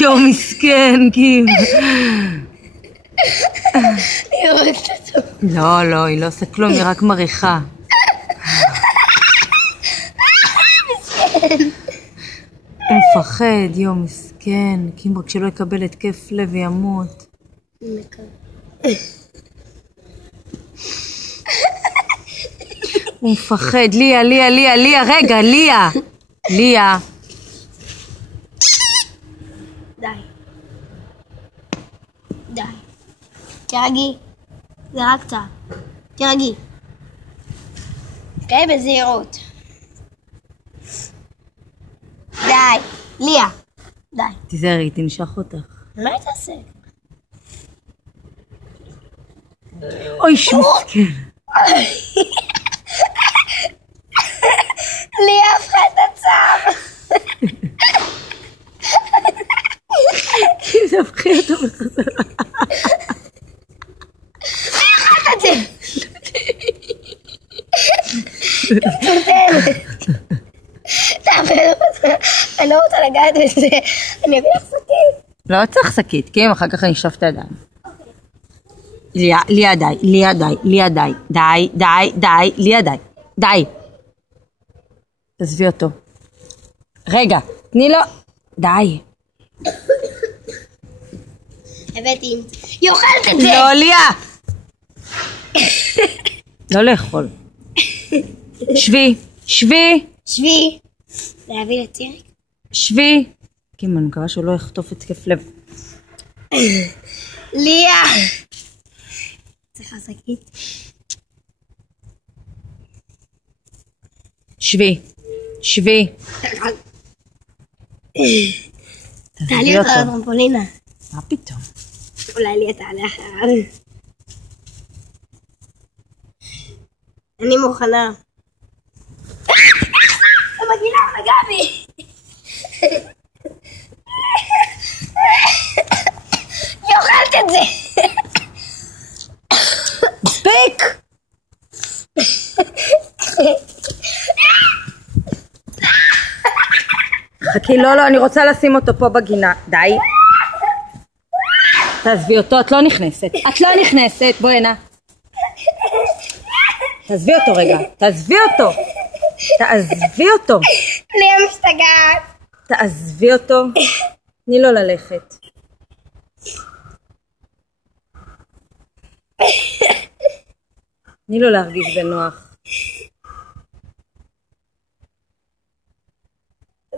יו מסכן, קים. היא הורגת אותו. לא, לא, היא לא עושה כלום, היא רק מריחה. הוא מפחד, יו מסכן. קים רק שלא יקבל התקף לב וימות. הוא מפחד. ליה, ליה, ליה, ליה, רגע, ליה. ליה. די. די. תרגי. זה רק צער. תרגי. תקראי בזהירות. די. ליה. די. תיזהרי, תנשך אותך. מה היא תעשה? אוי, שמסכן. ליה הפכה את הצער. זה הפכי אותו בחזרה. מי אכלת את זה? תותנת. תעבר אותה. אני לא רוצה לגעת בזה. אני אביא לך שקית. לא צריך שקית, קים, אחר כך אני אשטוף את הידיים. ליה, ליה די, ליה די, ליה די, די, די, די, ליה די, די. תעזבי אותו. רגע, תני לו. די. הבאתי. היא אוכלת את זה. לא, ליה. לא לאכול. שבי, שבי. שבי. להביא לציריק. שבי. קים, אני מקווה שהוא לא יחטוף התקף לב. ליה. צריכה שקית. שבי, שבי. תעלי אותה לטרמפולינה. מה פתאום? אולי ליה תעלה אחריו. אני מוכנה. המגינה פגע בי. היא אוכלת את זה. מספיק! חכי, לא, לא, אני רוצה לשים אותו פה בגינה. די. תעזבי אותו, את לא נכנסת. את לא נכנסת, בואי הנה. תעזבי אותו רגע, תעזבי אותו. תעזבי אותו. ליה משתגעת. תעזבי אותו. תני לו ללכת. תני לו להרגיש בנוח.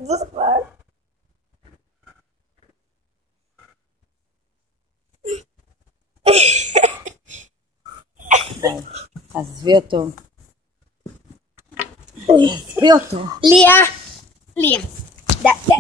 זוז כבר. תעזבי אותו. תעזבי אותו. ליה. ליה. די.